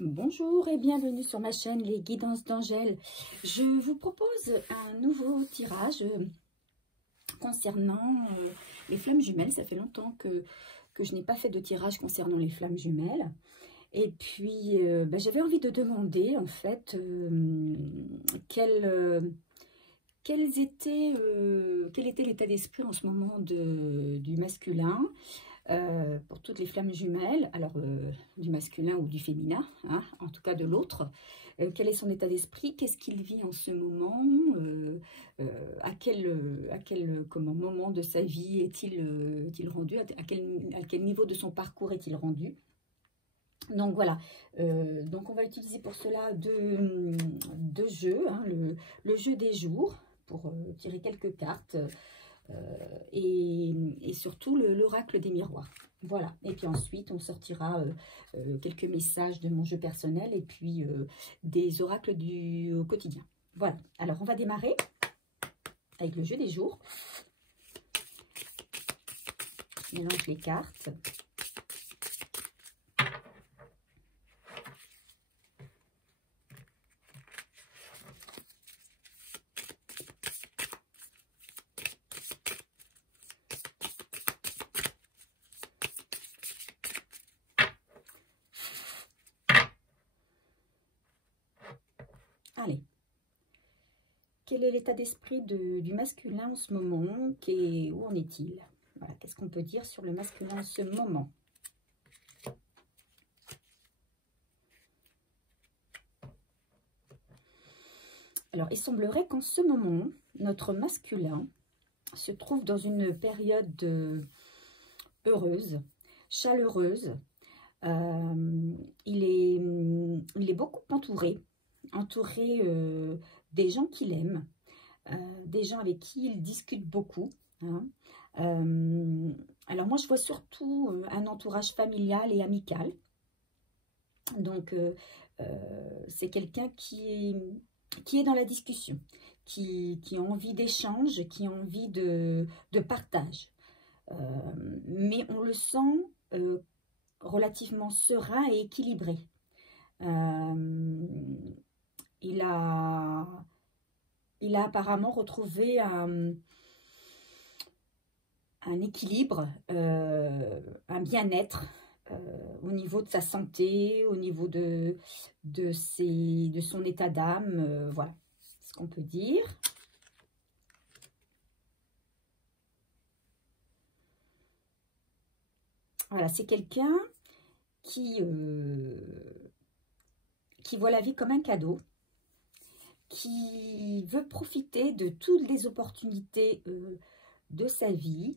Bonjour et bienvenue sur ma chaîne Les Guidances d'Angèle. Je vous propose un nouveau tirage concernant les flammes jumelles. Ça fait longtemps que je n'ai pas fait de tirage concernant les flammes jumelles. Et puis, j'avais envie de demander en fait quel était l'état d'esprit en ce moment du masculin. Pour toutes les flammes jumelles, alors du masculin ou du féminin, hein, en tout cas de l'autre, quel est son état d'esprit, qu'est-ce qu'il vit en ce moment, à quel moment de sa vie est-il rendu, à quel niveau de son parcours est-il rendu. Donc voilà, donc on va utiliser pour cela deux jeux, hein, le jeu des jours, pour tirer quelques cartes, et surtout l'oracle des miroirs. Voilà, et puis ensuite on sortira quelques messages de mon jeu personnel et puis des oracles du quotidien. Voilà, alors on va démarrer avec le jeu des jours. Je mélange les cartes. Allez, quel est l'état d'esprit du masculin en ce moment? Où en est-il? Voilà, qu'est-ce qu'on peut dire sur le masculin en ce moment? Alors, il semblerait qu'en ce moment, notre masculin se trouve dans une période heureuse, chaleureuse. Il est beaucoup entouré des gens qu'il aime, des gens avec qui il discute beaucoup, hein. Alors moi je vois surtout un entourage familial et amical. Donc c'est quelqu'un qui est dans la discussion, qui a envie d'échange, qui a envie de partage, mais on le sent relativement serein et équilibré. Il a apparemment retrouvé un équilibre, un bien-être au niveau de sa santé, au niveau de son état d'âme. Voilà ce qu'on peut dire. Voilà, c'est quelqu'un qui voit la vie comme un cadeau, qui veut profiter de toutes les opportunités de sa vie.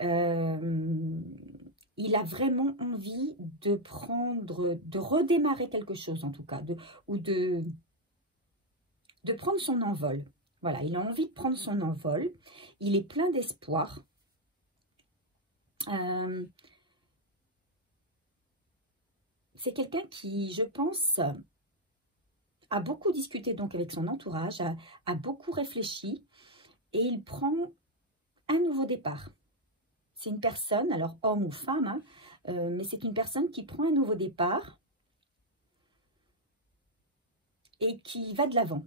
Il a vraiment envie de redémarrer quelque chose en tout cas, de prendre son envol. Voilà, il a envie de prendre son envol. Il est plein d'espoir. C'est quelqu'un qui, je pense, a beaucoup discuté donc avec son entourage, a beaucoup réfléchi et il prend un nouveau départ. C'est une personne, alors homme ou femme, hein, mais c'est une personne qui prend un nouveau départ et qui va de l'avant.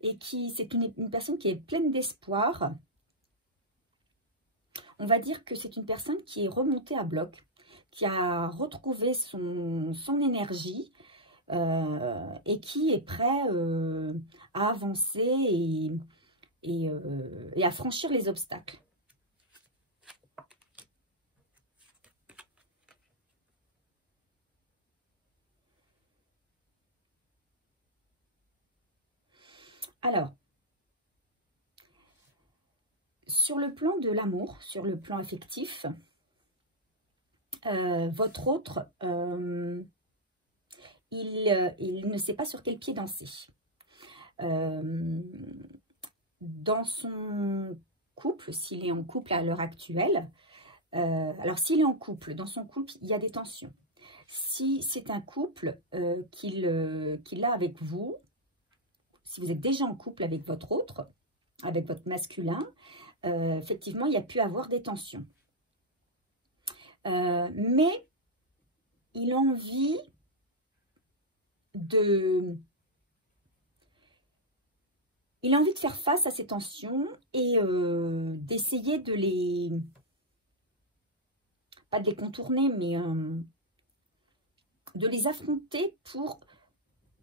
Et c'est une personne qui est pleine d'espoir. On va dire que c'est une personne qui est remontée à bloc, qui a retrouvé son énergie, et qui est prêt à avancer et à franchir les obstacles. Alors, sur le plan de l'amour, sur le plan affectif, votre autre, il ne sait pas sur quel pied danser. Dans son couple, s'il est en couple à l'heure actuelle, alors s'il est en couple, dans son couple, il y a des tensions. Si c'est un couple qu'il a avec vous, si vous êtes déjà en couple avec votre autre, avec votre masculin, effectivement, il y a pu avoir des tensions. Mais il a envie il a envie de faire face à ces tensions et d'essayer de les... pas de les contourner, mais de les affronter pour,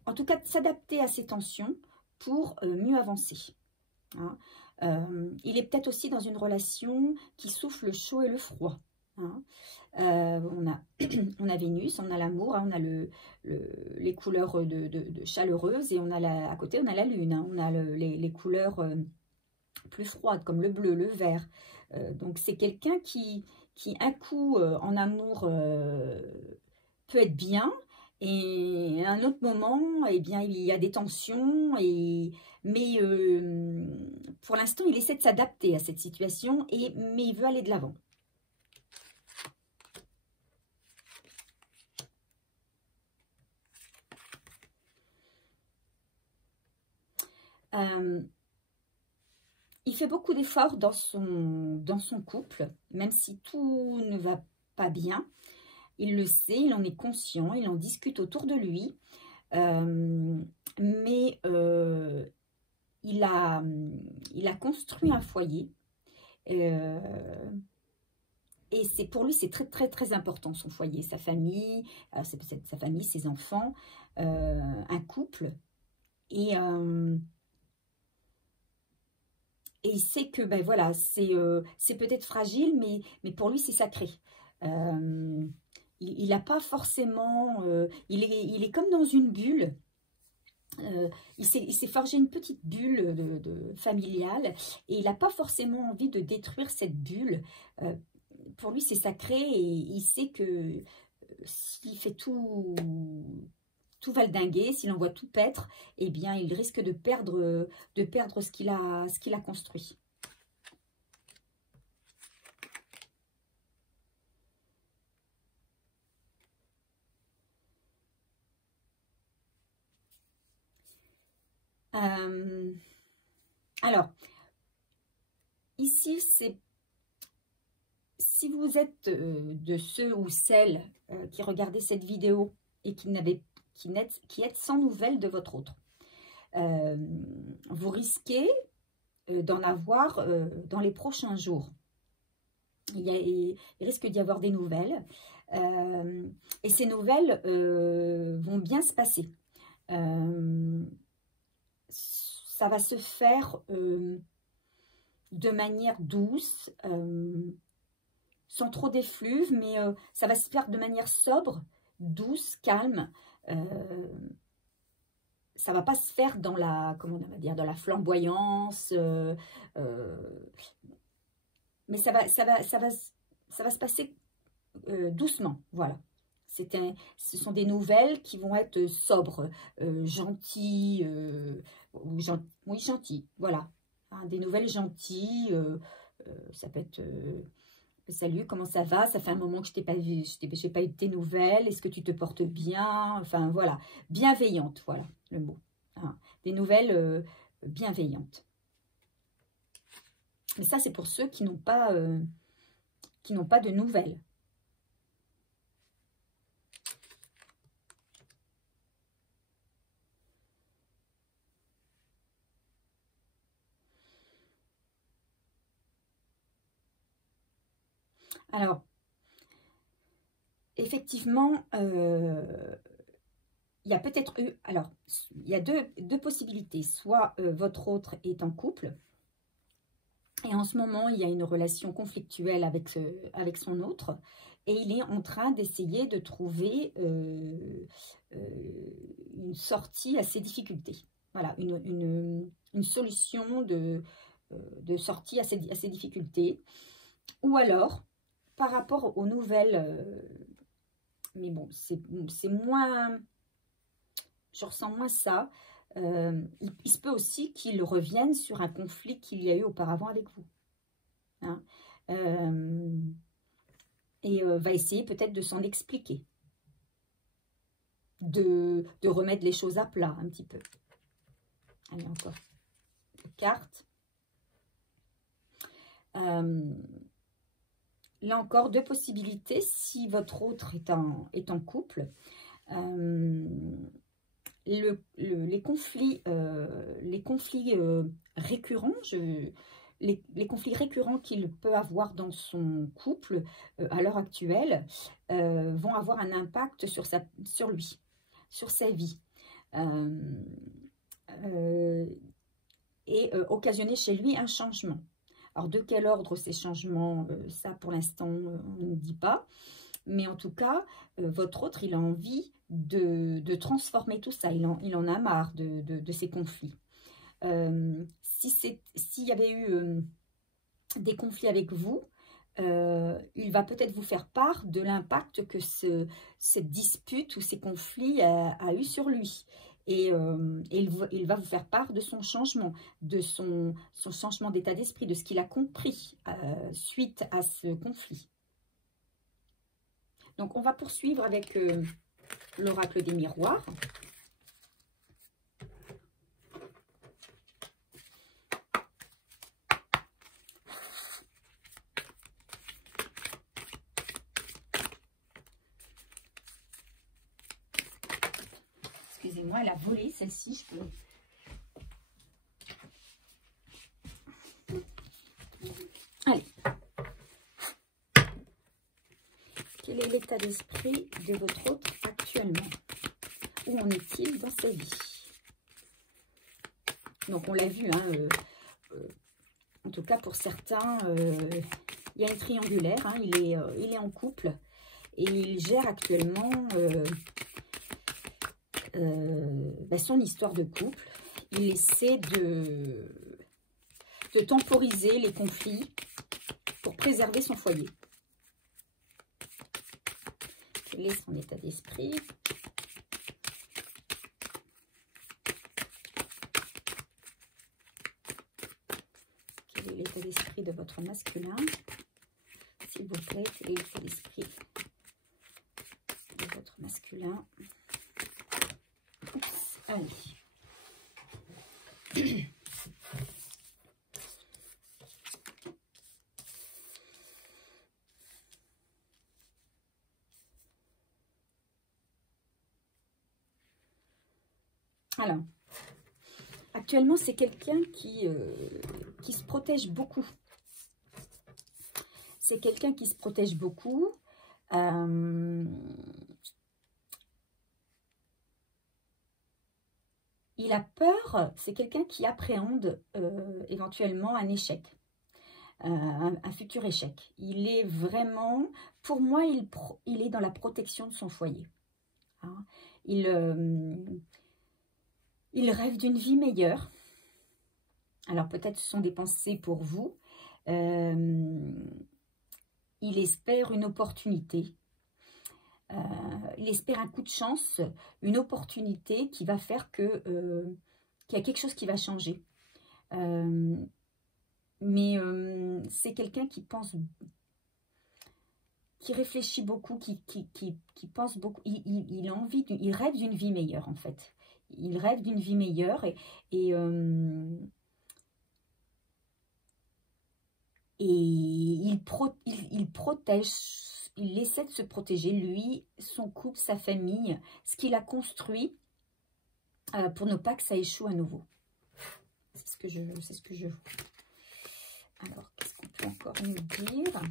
en tout cas, de s'adapter à ces tensions pour mieux avancer. Hein. Il est peut-être aussi dans une relation qui souffle le chaud et le froid. Hein. On a Vénus, on a l'amour, hein, on a les couleurs de chaleureuse et on a à côté on a la lune, hein, on a les couleurs plus froides comme le bleu, le vert. Donc c'est quelqu'un qui un coup en amour peut être bien et à un autre moment eh bien il y a des tensions mais pour l'instant il essaie de s'adapter à cette situation mais il veut aller de l'avant. Il fait beaucoup d'efforts dans son couple, même si tout ne va pas bien. Il le sait, il en est conscient, il en discute autour de lui. Mais il a construit un foyer. Et pour lui, c'est très, très, très important, son foyer, sa famille, sa famille, ses enfants, un couple. Et il sait que ben voilà, c'est peut-être fragile, mais pour lui c'est sacré. Il n'a pas forcément, il est comme dans une bulle. Il s'est forgé une petite bulle familiale et il n'a pas forcément envie de détruire cette bulle. Pour lui c'est sacré et il sait que s'il fait tout valdinguer, s'il envoie tout paître, eh bien, il risque de perdre ce qu'il a construit. Alors, ici, c'est si vous êtes de ceux ou celles qui regardaient cette vidéo et qui êtes sans nouvelles de votre autre. Vous risquez d'en avoir dans les prochains jours. Il risque d'y avoir des nouvelles. Et ces nouvelles vont bien se passer. Ça va se faire de manière douce, sans trop d'effluves, mais ça va se faire de manière sobre, douce, calme. Ça va pas se faire dans la, comment on va dire, dans la flamboyance, mais ça va se passer doucement, voilà. Ce sont des nouvelles qui vont être sobres, gentilles, oui, gentilles, voilà. Hein, des nouvelles gentilles, ça peut être... salut, comment ça va? Ça fait un moment que je t'ai pas vu, j'ai pas eu de tes nouvelles. Est-ce que tu te portes bien? Enfin, voilà. Bienveillante, voilà le mot. Hein. Des nouvelles bienveillantes. Mais ça, c'est pour ceux qui n'ont pas de nouvelles. Alors, effectivement, il y a peut-être eu... Alors, il y a deux possibilités. Soit votre autre est en couple, et en ce moment, il y a une relation conflictuelle avec son autre, et il est en train d'essayer de trouver une sortie à ses difficultés. Voilà, une solution de sortie à ses difficultés. Ou alors... Par rapport aux nouvelles, mais bon, c'est moins, je ressens moins ça. Il se peut aussi qu'il revienne sur un conflit qu'il y a eu auparavant avec vous. Hein, et va essayer peut-être de s'en expliquer. De remettre les choses à plat un petit peu. Allez, encore une carte. Là encore, deux possibilités si votre autre est en couple. les conflits récurrents, les conflits récurrents qu'il peut avoir dans son couple à l'heure actuelle vont avoir un impact sur lui, sur sa vie. Et occasionner chez lui un changement. Alors, de quel ordre ces changements, ça pour l'instant, on ne dit pas. Mais en tout cas, votre autre, il a envie de transformer tout ça. Il en a marre de ces conflits. S'il y avait eu des conflits avec vous, il va peut-être vous faire part de l'impact que cette dispute ou ces conflits a eu sur lui. Et il va vous faire part de son changement, de son changement d'état d'esprit, de ce qu'il a compris suite à ce conflit. Donc, on va poursuivre avec l'oracle des miroirs. Excusez-moi, elle a volé celle-ci, je peux... Allez. Quel est l'état d'esprit de votre autre actuellement? Où en est-il dans sa vie? Donc, on l'a vu, hein, en tout cas pour certains, il y a une triangulaire, hein, il est en couple et il gère actuellement son histoire de couple. Il essaie de temporiser les conflits pour préserver son foyer. Quel est son état d'esprit? Quel est l'état d'esprit de votre masculin? S'il vous plaît, quel est l'état d'esprit de votre masculin? Oups, allez. Alors, actuellement, c'est quelqu'un qui se protège beaucoup. C'est quelqu'un qui se protège beaucoup. Il a peur, c'est quelqu'un qui appréhende éventuellement un échec, un futur échec. Il est vraiment, pour moi, il est dans la protection de son foyer. Hein. Il rêve d'une vie meilleure. Alors peut-être ce sont des pensées pour vous. Il espère une opportunité. Il espère un coup de chance, une opportunité qui va faire qu'il y a quelque chose qui va changer. Mais c'est quelqu'un qui pense, qui réfléchit beaucoup, qui pense beaucoup. Il a envie, il rêve d'une vie meilleure en fait. Il rêve d'une vie meilleure et il protège, il essaie de se protéger, lui, son couple, sa famille, ce qu'il a construit pour ne pas que ça échoue à nouveau. C'est ce que je vois. Alors, qu'est-ce qu'on peut encore nous dire ?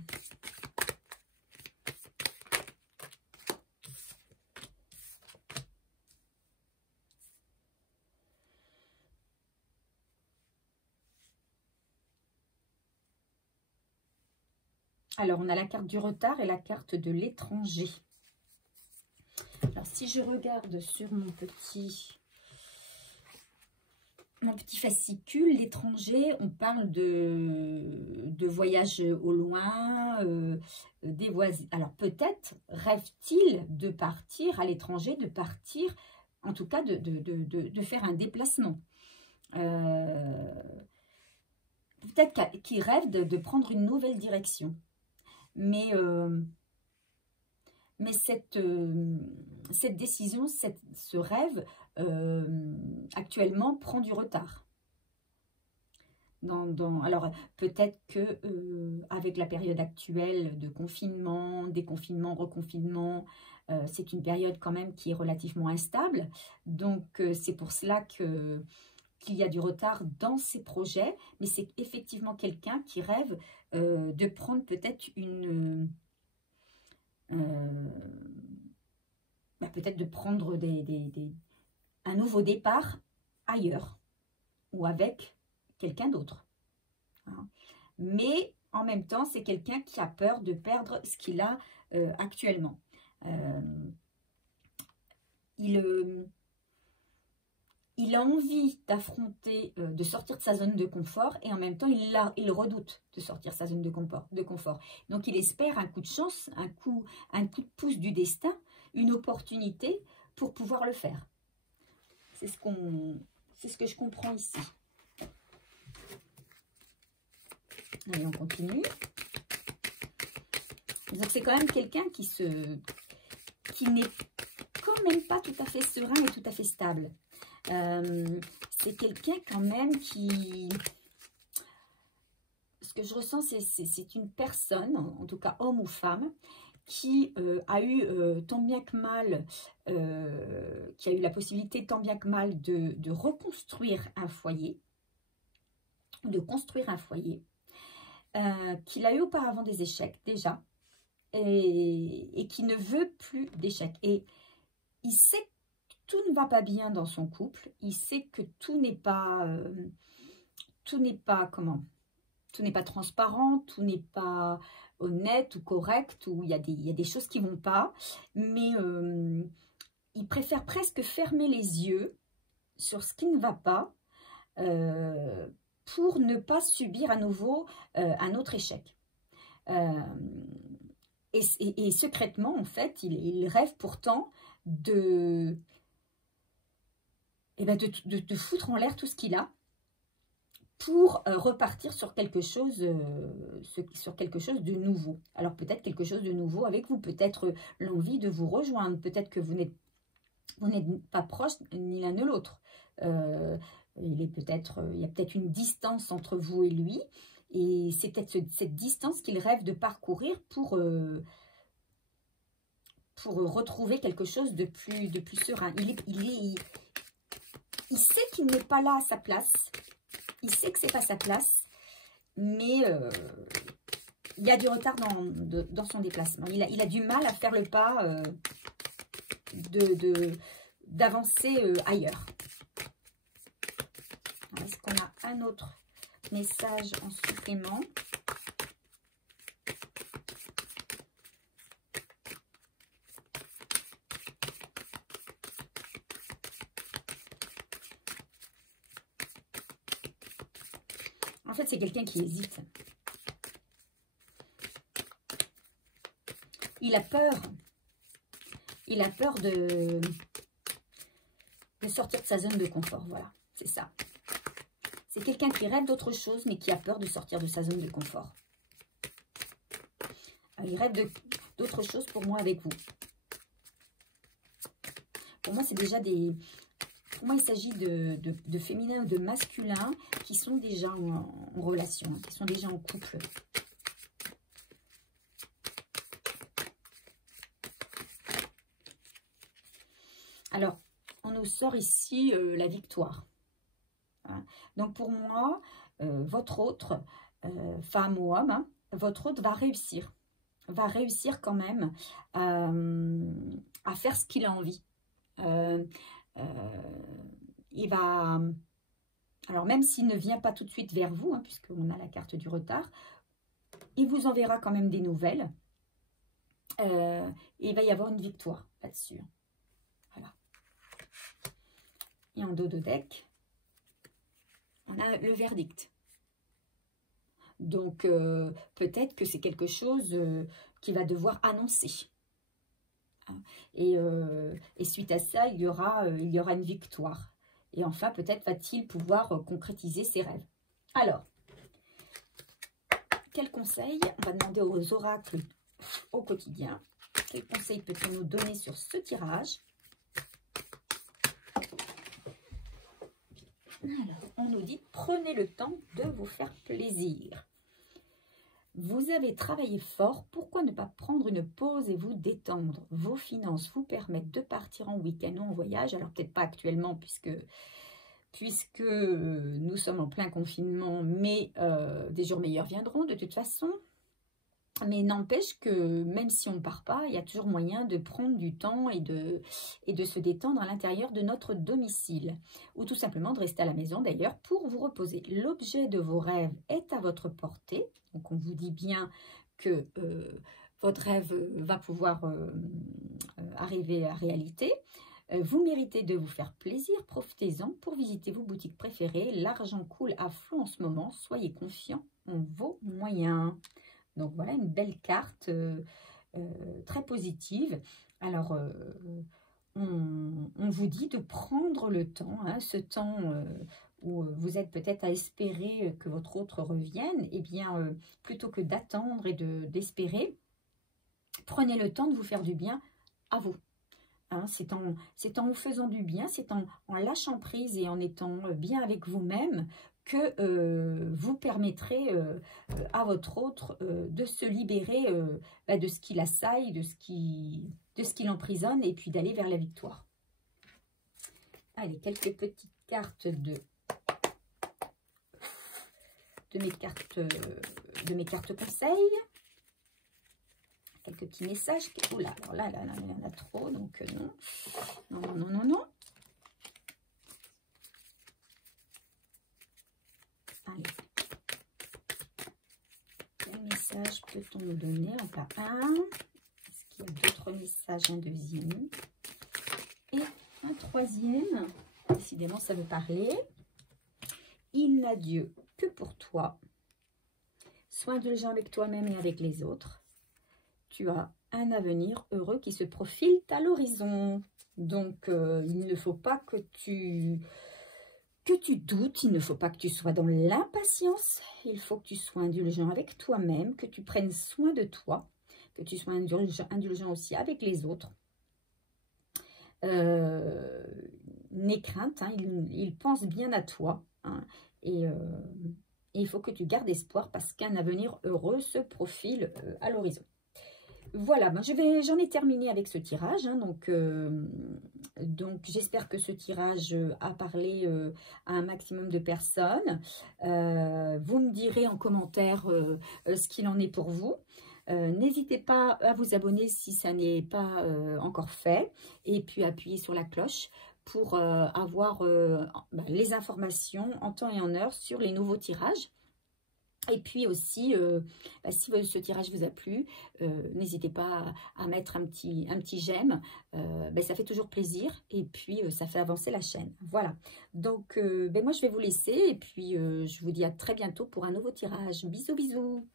Alors, on a la carte du retard et la carte de l'étranger. Alors, si je regarde sur mon petit fascicule, l'étranger, on parle de voyage au loin, des voisins. Alors, peut-être rêve-t-il de partir à l'étranger, de partir, en tout cas, de faire un déplacement. Peut-être qu'il rêve de prendre une nouvelle direction. Mais cette décision, ce rêve, actuellement, prend du retard. Alors, peut-être que avec la période actuelle de confinement, déconfinement, reconfinement, c'est une période quand même qui est relativement instable. Donc, c'est pour cela qu'il y a du retard dans ses projets. Mais c'est effectivement quelqu'un qui rêve de prendre peut-être peut-être de prendre un nouveau départ ailleurs ou avec quelqu'un d'autre. Hein. Mais en même temps, c'est quelqu'un qui a peur de perdre ce qu'il a actuellement. Il a envie d'affronter, de sortir de sa zone de confort et en même temps, il redoute de sortir de sa zone de confort. Donc, il espère un coup de chance, un coup de pouce du destin, une opportunité pour pouvoir le faire. C'est ce que je comprends ici. Allez, on continue. Donc, c'est quand même quelqu'un qui n'est quand même pas tout à fait serein et tout à fait stable. C'est quelqu'un quand même qui... Ce que je ressens, c'est une personne, en tout cas homme ou femme, qui a eu tant bien que mal, qui a eu la possibilité tant bien que mal de reconstruire un foyer, de construire un foyer, qu'il a eu auparavant des échecs déjà, et qui ne veut plus d'échecs. Et il sait que tout ne va pas bien dans son couple, il sait que tout n'est pas transparent, tout n'est pas honnête ou correct, ou il y a des choses qui ne vont pas, mais il préfère presque fermer les yeux sur ce qui ne va pas pour ne pas subir à nouveau un autre échec. Et secrètement, en fait, il rêve pourtant de foutre en l'air tout ce qu'il a pour repartir sur quelque chose de nouveau. Alors peut-être quelque chose de nouveau avec vous, peut-être l'envie de vous rejoindre, peut-être que vous n'êtes pas proches ni l'un de l'autre. Il y a peut-être une distance entre vous et lui, et c'est peut-être cette distance qu'il rêve de parcourir pour retrouver quelque chose de plus serein. Il sait qu'il n'est pas là à sa place. Il sait que c'est pas sa place, mais il y a du retard dans son déplacement. Il a du mal à faire le pas d'avancer ailleurs. Est-ce qu'on a un autre message en supplément? En fait, c'est quelqu'un qui hésite. Il a peur. Il a peur de sortir de sa zone de confort. Voilà, c'est ça. C'est quelqu'un qui rêve d'autre chose, mais qui a peur de sortir de sa zone de confort. Il rêve d'autre chose pour moi avec vous. Pour moi, c'est déjà des... Pour moi, il s'agit de féminin ou de masculin qui sont déjà en relation, qui sont déjà en couple. Alors, on nous sort ici la victoire. Hein. Donc, pour moi, votre autre, femme ou homme, hein, votre autre va réussir quand même à faire ce qu'il a envie. Il va, alors même s'il ne vient pas tout de suite vers vous, hein, puisqu'on a la carte du retard, il vous enverra quand même des nouvelles. Et il va y avoir une victoire là-dessus. Voilà. Et en dos de deck, on a le verdict. Donc, peut-être que c'est quelque chose qu'il va devoir annoncer. Et suite à ça, il y aura une victoire. Et enfin, peut-être va-t-il pouvoir concrétiser ses rêves. Alors, quel conseil on va demander aux oracles au quotidien? Quel conseil peut-on nous donner sur ce tirage? Alors, on nous dit, prenez le temps de vous faire plaisir. Vous avez travaillé fort, pourquoi ne pas prendre une pause et vous détendre? Vos finances vous permettent de partir en week-end ou en voyage. Alors, peut-être pas actuellement puisque nous sommes en plein confinement, mais des jours meilleurs viendront de toute façon. Mais n'empêche que même si on ne part pas, il y a toujours moyen de prendre du temps et de se détendre à l'intérieur de notre domicile. Ou tout simplement de rester à la maison d'ailleurs pour vous reposer. L'objet de vos rêves est à votre portée. Donc on vous dit bien que votre rêve va pouvoir arriver à réalité. Vous méritez de vous faire plaisir, profitez-en pour visiter vos boutiques préférées. L'argent coule à flot en ce moment, soyez confiants en vos moyens. Donc voilà une belle carte très positive. Alors on vous dit de prendre le temps, hein, ce temps où vous êtes peut-être à espérer que votre autre revienne, et bien plutôt que d'attendre et d'espérer, prenez le temps de vous faire du bien à vous. Hein, c'est en vous faisant du bien, c'est en lâchant prise et en étant bien avec vous-même que vous permettrez à votre autre de se libérer de ce qui l'assaille, de ce qui l'emprisonne, et puis d'aller vers la victoire. Allez, quelques petites cartes de mes cartes conseils. Quelques petits messages. Oula, alors là, il y en a trop, donc non. Non. Allez. Quel message peut-on nous donner? Enfin, un. Est-ce qu'il y a d'autres messages? Un deuxième. Et un troisième. Décidément, ça veut parler. Il n'a Dieu que pour toi. Sois indulgent avec toi-même et avec les autres. Tu as un avenir heureux qui se profile à l'horizon. Donc, il ne faut pas que tu doutes, il ne faut pas que tu sois dans l'impatience. Il faut que tu sois indulgent avec toi-même, que tu prennes soin de toi, que tu sois indulgent aussi avec les autres. N'aie crainte, hein, il pense bien à toi. Hein, et il faut que tu gardes espoir parce qu'un avenir heureux se profile à l'horizon. Voilà, ben j'en ai terminé avec ce tirage, hein, donc j'espère que ce tirage a parlé à un maximum de personnes. Vous me direz en commentaire ce qu'il en est pour vous. N'hésitez pas à vous abonner si ça n'est pas encore fait, et puis appuyer sur la cloche pour avoir les informations en temps et en heure sur les nouveaux tirages. Et puis aussi, si ce tirage vous a plu, n'hésitez pas à mettre un petit j'aime. Ça fait toujours plaisir et puis ça fait avancer la chaîne. Voilà. Donc, moi, je vais vous laisser et puis je vous dis à très bientôt pour un nouveau tirage. Bisous, bisous.